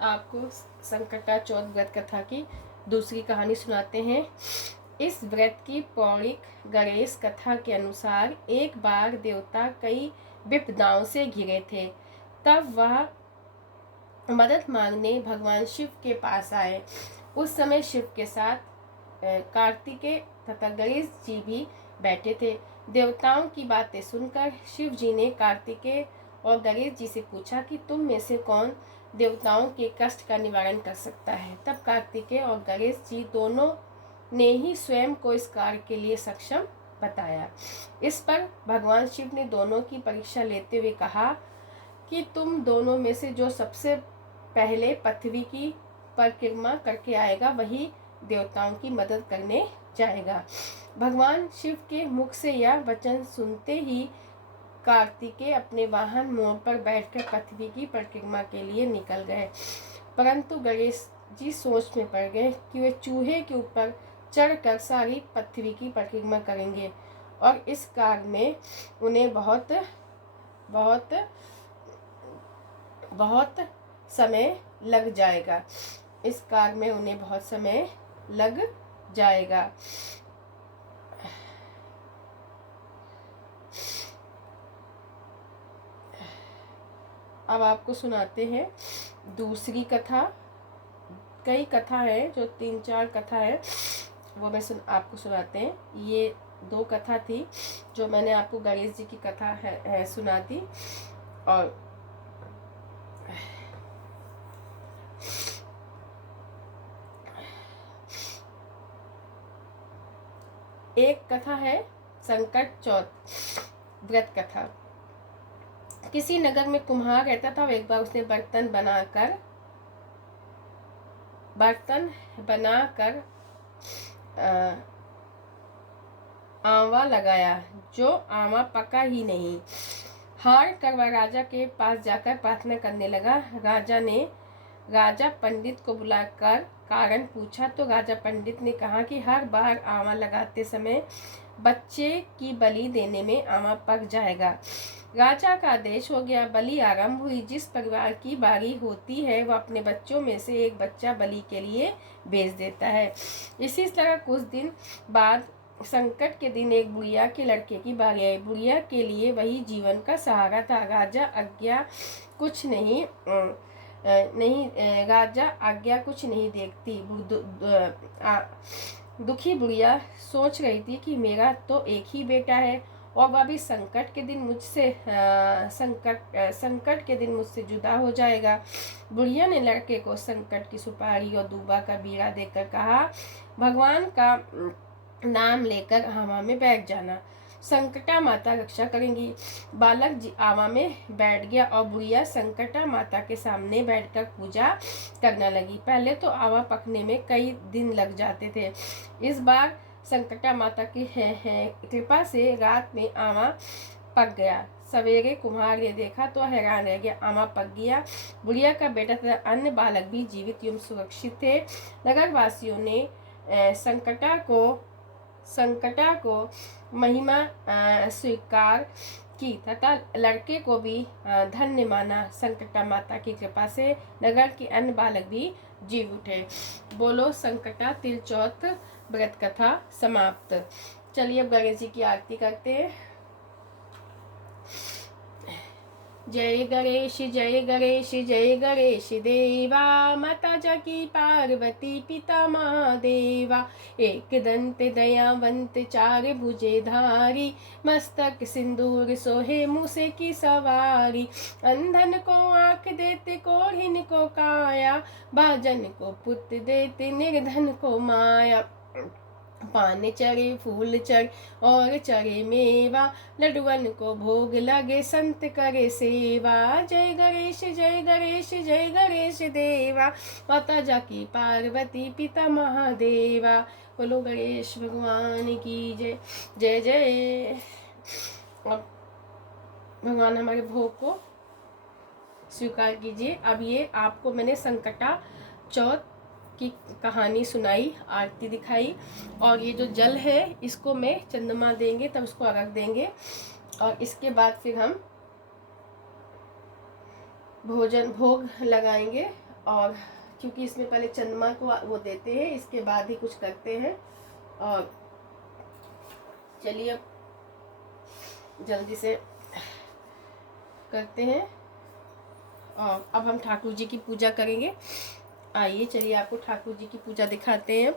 आपको संकटा चौथ व्रत कथा की दूसरी कहानी सुनाते हैं। इस व्रत की पौराणिक गणेश कथा के अनुसार एक बार देवता कई विपदाओं से घिरे थे। तब वह मदद मांगने भगवान शिव के पास आए। उस समय शिव के साथ कार्तिकेय तथा गणेश जी भी बैठे थे। देवताओं की बातें सुनकर शिव जी ने कार्तिकेय और गणेश जी से पूछा कि तुम में से कौन देवताओं के कष्ट का निवारण कर सकता है। तब कार्तिकेय और गणेश जी दोनों ने ही स्वयं को इस कार्य के लिए सक्षम बताया। इस पर भगवान शिव ने दोनों की परीक्षा लेते हुए कहा कि तुम दोनों में से जो सबसे पहले पृथ्वी की परिक्रमा करके आएगा वही देवताओं की मदद करने जाएगा। भगवान शिव के मुख से यह वचन सुनते ही कार्तिकेय अपने वाहन मोर पर बैठकर पृथ्वी की परिक्रमा के लिए निकल गए। परंतु गणेश जी सोच में पड़ गए कि वे चूहे के ऊपर चढ़कर सारी पृथ्वी की परिक्रमा करेंगे और इस कार्य में उन्हें बहुत समय लग जाएगा। इस कार्य में उन्हें बहुत समय लग जाएगा। अब आपको सुनाते हैं दूसरी कथा। कई कथा है, जो 3-4 कथा है वो मैं आपको सुनाते हैं। ये 2 कथा थी जो मैंने आपको गणेश जी की कथा है सुना दी। और एक कथा है संकट चौथ व्रत कथा। किसी नगर में कुम्हार रहता था। एक बार उसने बर्तन बनाकर आंवा लगाया, जो आंवा पका ही नहीं। हार कर वह राजा के पास जाकर प्रार्थना करने लगा। राजा पंडित को बुलाकर कारण पूछा तो राजा पंडित ने कहा कि हर बार आंवा लगाते समय बच्चे की बलि देने में आंवा पक जाएगा। राजा का आदेश हो गया। बलि आरंभ हुई। जिस परिवार की बारी होती है वह अपने बच्चों में से एक बच्चा बलि के लिए भेज देता है। इसी तरह कुछ दिन बाद संकट के दिन एक बुढ़िया के लड़के की बारी आई। बुढ़िया के लिए वही जीवन का सहारा था। राजा आज्ञा कुछ नहीं देखती। दुखी बुढ़िया सोच रही थी कि मेरा तो एक ही बेटा है और वह भी संकट के दिन मुझसे जुदा हो जाएगा। बुढ़िया ने लड़के को संकट की सुपारी और दूबा का बीड़ा देकर कहा, भगवान का नाम लेकर आमा में बैठ जाना, संकटा माता रक्षा करेंगी। बालक जी आमा में बैठ गया और बुढ़िया संकटा माता के सामने बैठकर पूजा करने लगी। पहले तो आमा पकने में कई दिन लग जाते थे। इस बार संकटा माता की कृपा से रात में आमा पक गया। सवेरे कुम्हार ने देखा तो हैरान रह गया। आमा पक गया। बुढ़िया का बेटा तथा अन्य बालक भी जीवित एवं सुरक्षित थे। नगर वासियों ने संकटा को महिमा स्वीकार की तथा लड़के को भी धन्य माना। संकटा माता की कृपा से नगर के अन्य बालक भी जीव उठे। बोलो संकटा तिल चौथ व्रत कथा समाप्त। चलिए अब गणेश जी की आरती करते हैं। जय गणेश जय गणेश जय गणेश देवा, माता जाकी पार्वती पिता महादेवा। एक दंत दयावंत चार भुजे धारी, मस्तक सिंदूर सोहे मूसे की सवारी। अंधन को आंख देते कोढ़िन को काया, भाजन को पुत्र देते निर्धन को माया। पान चढ़े फूल चढ़े और चढ़े मेवा, लडुअन को भोग लगे संत करे सेवा। जय गणेश जय गणेश जय गणेश देवा, माता जाकी पार्वती पिता महादेवा। बोलो गणेश भगवान की जय। जय जय। अब भगवान हमारे भोग को स्वीकार कीजिए। अब ये आपको मैंने संकटा चौथ की कहानी सुनाई, आरती दिखाई, और ये जो जल है इसको मैं चंद्रमा देंगे तब उसको अर्घ देंगे और इसके बाद फिर हम भोग लगाएंगे और क्योंकि इसमें पहले चंद्रमा को वो देते हैं, इसके बाद ही कुछ करते हैं। और चलिए अब जल्दी से करते हैं। और अब हम ठाकुर जी की पूजा करेंगे। आइए चलिए आपको ठाकुर जी की पूजा दिखाते हैं।